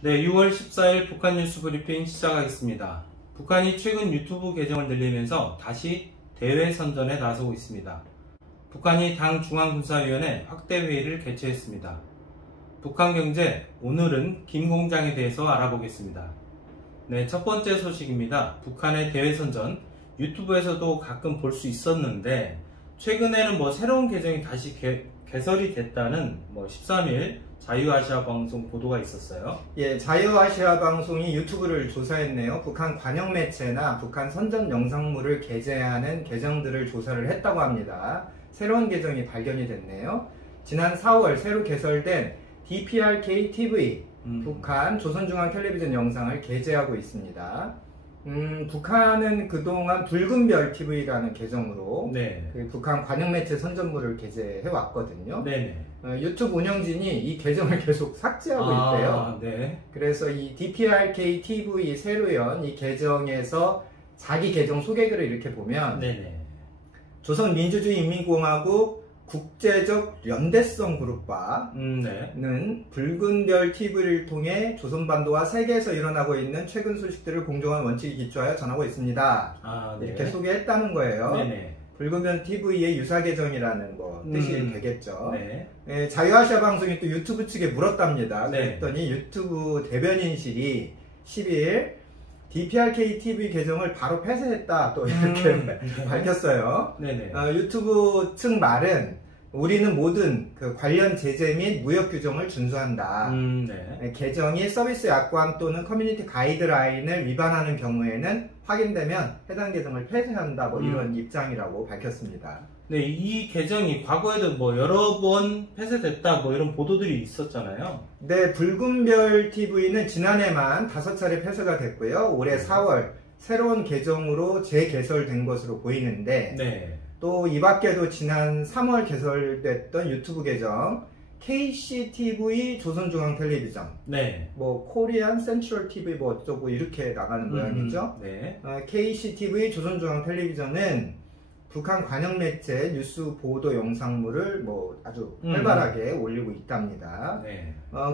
네, 6월 14일 북한 뉴스 브리핑 시작하겠습니다. 북한이 최근 유튜브 계정을 늘리면서 다시 대외 선전에 나서고 있습니다. 북한이 당 중앙군사위원회 확대회의를 개최했습니다. 북한경제, 오늘은 김 공장에 대해서 알아보겠습니다. 네, 첫 번째 소식입니다. 북한의 대외 선전, 유튜브에서도 가끔 볼 수 있었는데 최근에는 새로운 계정이 다시 개설이 됐다는 13일 자유아시아 방송 보도가 있었어요. 예, 자유아시아 방송이 유튜브를 조사했네요. 북한 관영 매체나 북한 선전 영상물을 게재하는 계정들을 조사를 했다고 합니다. 새로운 계정이 발견이 됐네요. 지난 4월 새로 개설된 DPRK TV, 북한 조선중앙텔레비전 영상을 게재하고 있습니다. 북한은 그동안 붉은별 TV라는 계정으로 그 북한 관영매체 선전물을 게재해 왔거든요. 유튜브 운영진이 이 계정을 계속 삭제하고 있대요. 그래서 이 DPRK TV 새로 연 이 계정에서 자기 계정 소개글을 이렇게 보면 조선민주주의인민공화국 국제적 연대성 그룹과는 붉은별 TV를 통해 조선반도와 세계에서 일어나고 있는 최근 소식들을 공정한 원칙에 기초하여 전하고 있습니다. 이렇게 소개했다는 거예요. 붉은별 TV의 유사 계정이라는 뜻이 되겠죠. 자유아시아 방송이 또 유튜브 측에 물었답니다. 그랬더니 유튜브 대변인실이 10일 DPRK TV 계정을 바로 폐쇄했다 또 이렇게 밝혔어요. 유튜브 측 말은 우리는 모든 그 관련 제재 및 무역 규정을 준수한다. 계정이 서비스 약관 또는 커뮤니티 가이드라인을 위반하는 경우에는 확인되면 해당 계정을 폐쇄한다 이런 입장이라고 밝혔습니다. 이 계정이 과거에도 여러 번 폐쇄됐다 이런 보도들이 있었잖아요. 네, 붉은별 TV는 지난해만 5차례 폐쇄가 됐고요. 올해 4월 새로운 계정으로 재개설된 것으로 보이는데 또 이 밖에도 지난 3월 개설됐던 유튜브 계정 KCTV 조선중앙텔레비전, 코리안 센트럴 TV 어쩌고 이렇게 나가는 모양이죠. KCTV 조선중앙텔레비전은 북한 관영매체 뉴스 보도 영상물을 아주 활발하게 올리고 있답니다.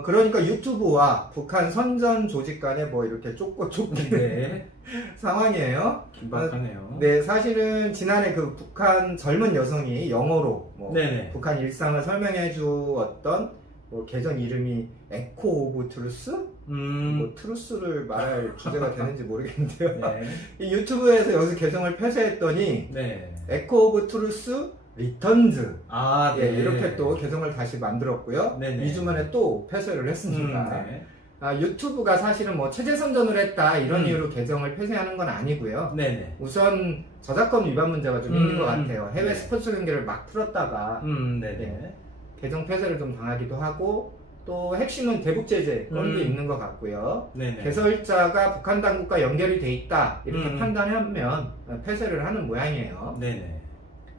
그러니까 유튜브와 북한 선전 조직 간에 이렇게 쫓기는 상황이에요. 긴박하네요. 사실은 지난해 그 북한 젊은 여성이 영어로 북한 일상을 설명해 주었던 계정 이름이 에코 오브 트루스? 트루스를 말할 주제가 되는지 모르겠는데요. 이 유튜브에서 여기서 계정을 폐쇄했더니 에코 오브 트루스 리턴즈 이렇게 또 계정을 다시 만들었고요. 2주 만에 또 폐쇄를 했습니다. 유튜브가 사실은 체제 선전을 했다 이런 이유로 계정을 폐쇄하는 건 아니고요. 우선 저작권 위반 문제가 좀 있는 것 같아요. 해외 스포츠 경기를 막 틀었다가 계정 폐쇄를 좀 당하기도 하고 또 핵심은 대북 제재 그런 게 있는 것 같고요. 개설자가 북한 당국과 연결이 돼 있다 이렇게 판단하면 폐쇄를 하는 모양이에요.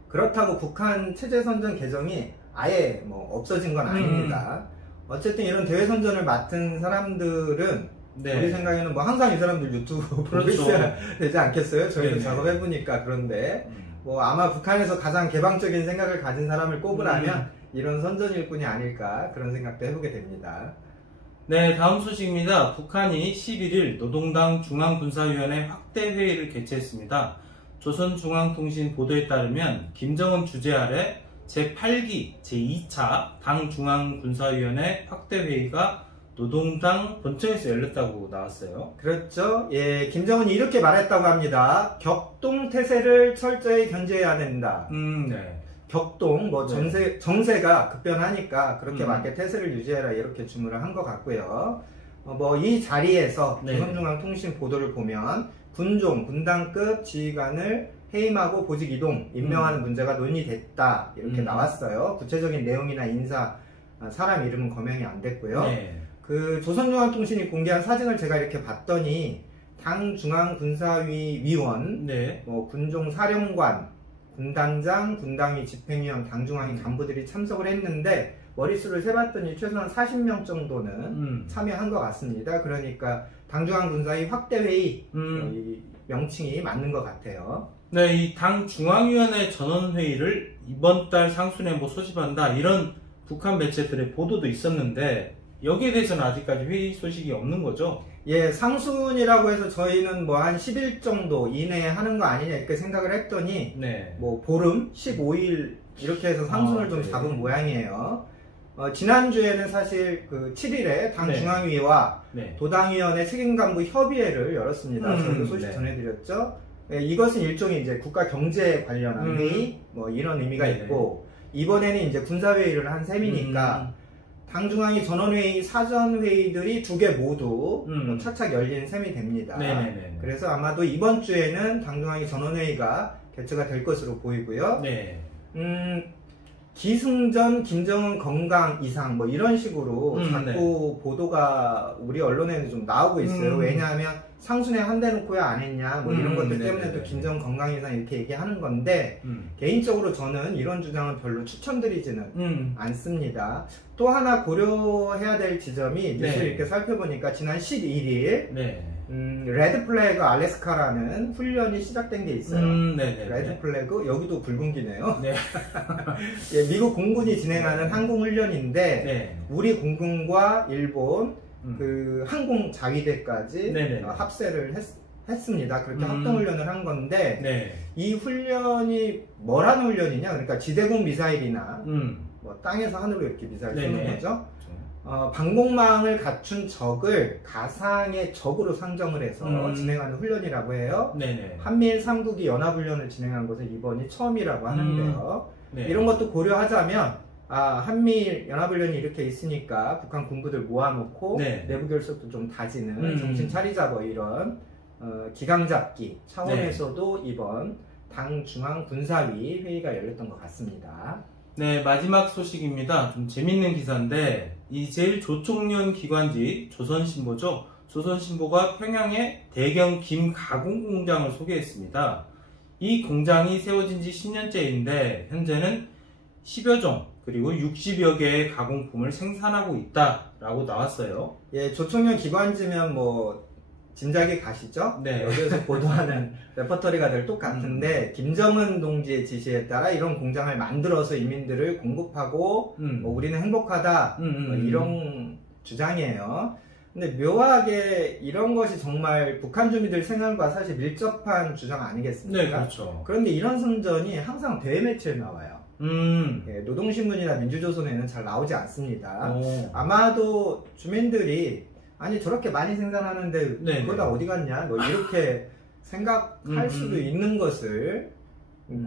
그렇다고 북한 체제 선전 계정이 아예 없어진 건 아닙니다. 어쨌든 이런 대외 선전을 맡은 사람들은 우리 생각에는 항상 이 사람들 유튜브 보고 있어야 되지 않겠어요? 저희도 작업해보니까. 그런데 아마 북한에서 가장 개방적인 생각을 가진 사람을 꼽으라면 이런 선전 일꾼이 아닐까 그런 생각도 해보게 됩니다. 다음 소식입니다. 북한이 11일 노동당 중앙군사위원회 확대회의를 개최했습니다. 조선중앙통신 보도에 따르면 김정은 주재 아래 제8기 제2차 당 중앙군사위원회 확대회의가 노동당 본청에서 열렸다고 나왔어요. 그렇죠. 김정은이 이렇게 말했다고 합니다. 격동태세를 철저히 견제해야 된다. 격동, 정세가 급변하니까 그렇게 맞게 태세를 유지해라 이렇게 주문을 한 것 같고요. 이 자리에서 조선중앙통신 보도를 보면 군종, 군당급 지휘관을 해임하고 보직 이동, 임명하는 문제가 논의됐다 이렇게 나왔어요. 구체적인 내용이나 인사, 사람 이름은 거명이 안 됐고요. 그 조선중앙통신이 공개한 사진을 제가 이렇게 봤더니 당 중앙군사위 위원, 군종 사령관, 군단장, 군당위 집행위원, 당중앙위 간부들이 참석을 했는데 머릿수를 세봤더니 최소한 40명 정도는 참여한 것 같습니다. 그러니까 당중앙군사위 확대회의 명칭이 맞는 것 같아요. 이 당 중앙위원회 전원회의를 이번 달 상순에 소집한다 이런 북한 매체들의 보도도 있었는데 여기에 대해서는 아직까지 회의 소식이 없는 거죠? 예, 상순이라고 해서 저희는 뭐 한 10일 정도 이내에 하는 거 아니냐 이렇게 생각을 했더니 네. 뭐 보름, 15일 이렇게 해서 상순을 좀 잡은 모양이에요. 지난주에는 사실 그 7일에 당 중앙위와 도당위원회 책임간부 협의회를 열었습니다. 저희도 소식 전해드렸죠. 예, 이것은 일종의 이제 국가 경제에 관련한 회의 뭐 이런 의미가 있고, 이번에는 이제 군사회의를 한 셈이니까 당 중앙위 전원회의 사전회의들이 두 개 모두 차착 열린 셈이 됩니다. 그래서 아마도 이번 주에는 당 중앙위 전원회의가 개최가 될 것으로 보이고요. 기승전 김정은 건강 이상 뭐 이런 식으로 자꾸 보도가 우리 언론에는 좀 나오고 있어요. 왜냐하면 상순에 한 대 놓고야 안 했냐 뭐 이런 것들 때문에 또 김정은 건강 이상 이렇게 얘기하는 건데, 개인적으로 저는 이런 주장은 별로 추천드리지는 않습니다. 또 하나 고려해야 될 지점이 뉴스를 이렇게 살펴보니까 지난 11일 레드 플래그 알래스카라는 훈련이 시작된 게 있어요. 레드 플래그, 여기도 붉은기네요. 예, 미국 공군이 진행하는 항공 훈련인데 우리 공군과 일본 그 항공 자위대까지 합세를 했습니다. 그렇게 합동 훈련을 한 건데 이 훈련이 뭐라는 훈련이냐, 그러니까 지대공 미사일이나 뭐 땅에서 하늘로 이렇게 미사일 쏘는 거죠. 방공망을 갖춘 적을 가상의 적으로 상정을 해서 진행하는 훈련이라고 해요. 한미일 3국이 연합훈련을 진행한 것은 이번이 처음이라고 하는데요. 이런 것도 고려하자면 한미일 연합훈련이 이렇게 있으니까 북한 군부들 모아놓고 내부 결속도 좀 다지는 정신 차리자 뭐 이런 기강 잡기 차원에서도 이번 당 중앙 군사위 회의가 열렸던 것 같습니다. 네, 마지막 소식입니다. 좀 재밌는 기사인데, 이 제일 조총련 기관지 조선신보죠. 조선신보가 평양에 대경 김 가공 공장을 소개했습니다. 이 공장이 세워진 지 10년째인데 현재는 10여 종 그리고 60여 개의 가공품을 생산하고 있다라고 나왔어요. 예, 조총련 기관지면 뭐 짐작이 가시죠? 여기에서 보도하는 레퍼터리가 늘 똑같은데 김정은 동지의 지시에 따라 이런 공장을 만들어서 인민들을 공급하고 뭐 우리는 행복하다 뭐 이런 주장이에요. 근데 묘하게 이런 것이 정말 북한 주민들 생활과 사실 밀접한 주장 아니겠습니까? 그렇죠. 그런데 이런 선전이 항상 대외 매체에 나와요. 예, 노동신문이나 민주조선에는 잘 나오지 않습니다. 아마도 주민들이 아니 저렇게 많이 생산하는데 그거 다 어디 갔냐 뭐 이렇게 생각할 수도 있는 것을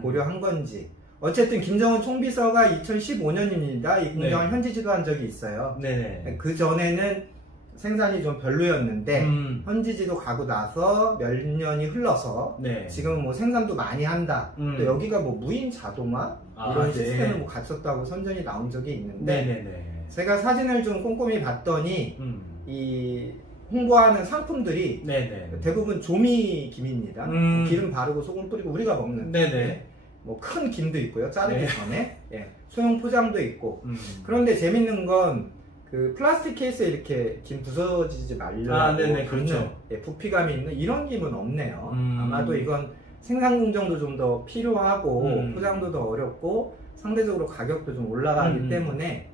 고려한 건지. 어쨌든 김정은 총비서가 2015년입니다. 이 공장을 현지 지도한 적이 있어요. 그 전에는 생산이 좀 별로였는데 현지 지도 가고 나서 몇 년이 흘러서 지금은 뭐 생산도 많이 한다. 또 여기가 뭐 무인 자동화 이런 시스템을 뭐 갖췄다고 선전이 나온 적이 있는데 제가 사진을 좀 꼼꼼히 봤더니 이 홍보하는 상품들이 대부분 조미 김입니다. 기름 바르고 소금 뿌리고 우리가 먹는 뭐 큰 김도 있고요. 자르기 전에 소형 포장도 있고. 그런데 재밌는 건 그 플라스틱 케이스에 이렇게 김 부서지지 말려고 그렇죠. 부피감이 있는 이런 김은 없네요. 아마도 이건 생산 공정도 좀 더 필요하고 포장도 더 어렵고 상대적으로 가격도 좀 올라가기 때문에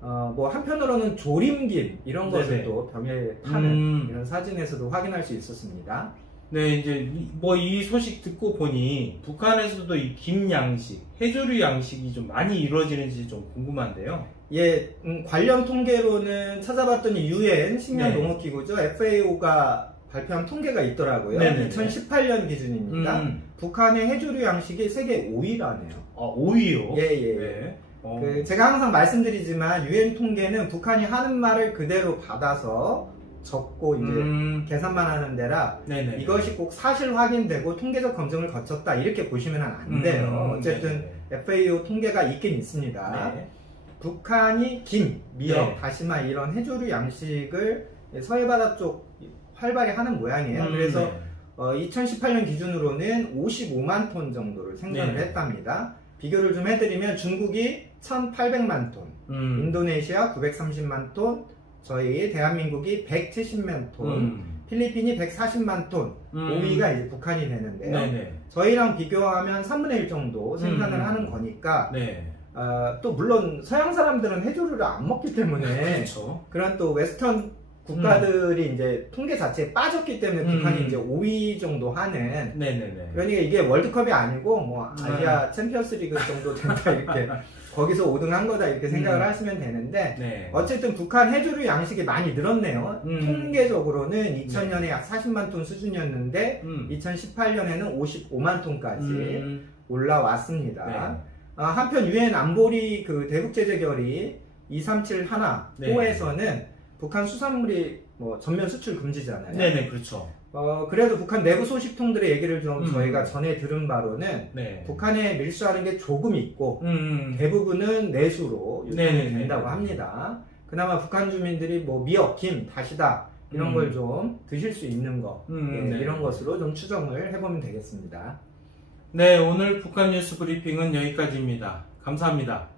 뭐 한편으로는 조림김 이런 것들도 병에 타는 이런 사진에서도 확인할 수 있었습니다. 네, 이제 뭐 이 소식 듣고 보니 북한에서도 이 김 양식, 해조류 양식이 좀 많이 이루어지는지 좀 궁금한데요. 예, 관련 통계로는 찾아봤더니 UN 식량농업기구죠. FAO가 발표한 통계가 있더라고요. 2018년 기준입니다. 북한의 해조류 양식이 세계 5위라네요. 5위요? 예. 제가 항상 말씀드리지만 UN 통계는 북한이 하는 말을 그대로 받아서 적고 이제 계산만 하는 데라 이것이 꼭 사실 확인되고 통계적 검증을 거쳤다 이렇게 보시면 안 돼요. 어쨌든 FAO 통계가 있긴 있습니다. 북한이 김, 미역, 다시마 이런 해조류 양식을 서해바다 쪽 활발히 하는 모양이에요. 그래서 2018년 기준으로는 55만 톤 정도를 생산을 했답니다. 비교를 좀 해드리면 중국이 1,800만 톤, 인도네시아 930만 톤, 저희 대한민국이 170만 톤, 필리핀이 140만 톤, 5위가 이제 북한이 되는데요. 저희랑 비교하면 3분의 1 정도 생산을 하는 거니까 또 물론 서양 사람들은 해조류를 안 먹기 때문에 그렇죠. 그런 또 웨스턴 국가들이 이제 통계 자체에 빠졌기 때문에 북한이 이제 5위 정도 하는. 네네네. 그러니까 이게 월드컵이 아니고 뭐 아시아 챔피언스리그 정도 된다 이렇게 거기서 5등 한 거다 이렇게 생각을 하시면 되는데 네. 어쨌든 북한 해조류 양식이 많이 늘었네요. 통계적으로는 2000년에 약 40만 톤 수준이었는데 2018년에는 55만 톤까지 올라왔습니다. 네. 한편 유엔 안보리 그 대북제재결의 237 호에서는 북한 수산물이 뭐 전면 수출 금지잖아요. 네네, 그렇죠. 그래도 북한 내부 소식통들의 얘기를 좀 저희가 전에 들은 바로는 네. 북한에 밀수하는 게 조금 있고 대부분은 내수로 유통이 된다고 합니다. 그나마 북한 주민들이 뭐 미역, 김, 다시다 이런 걸 좀 드실 수 있는 거 네. 이런 것으로 좀 추정을 해보면 되겠습니다. 네, 오늘 북한 뉴스 브리핑은 여기까지입니다. 감사합니다.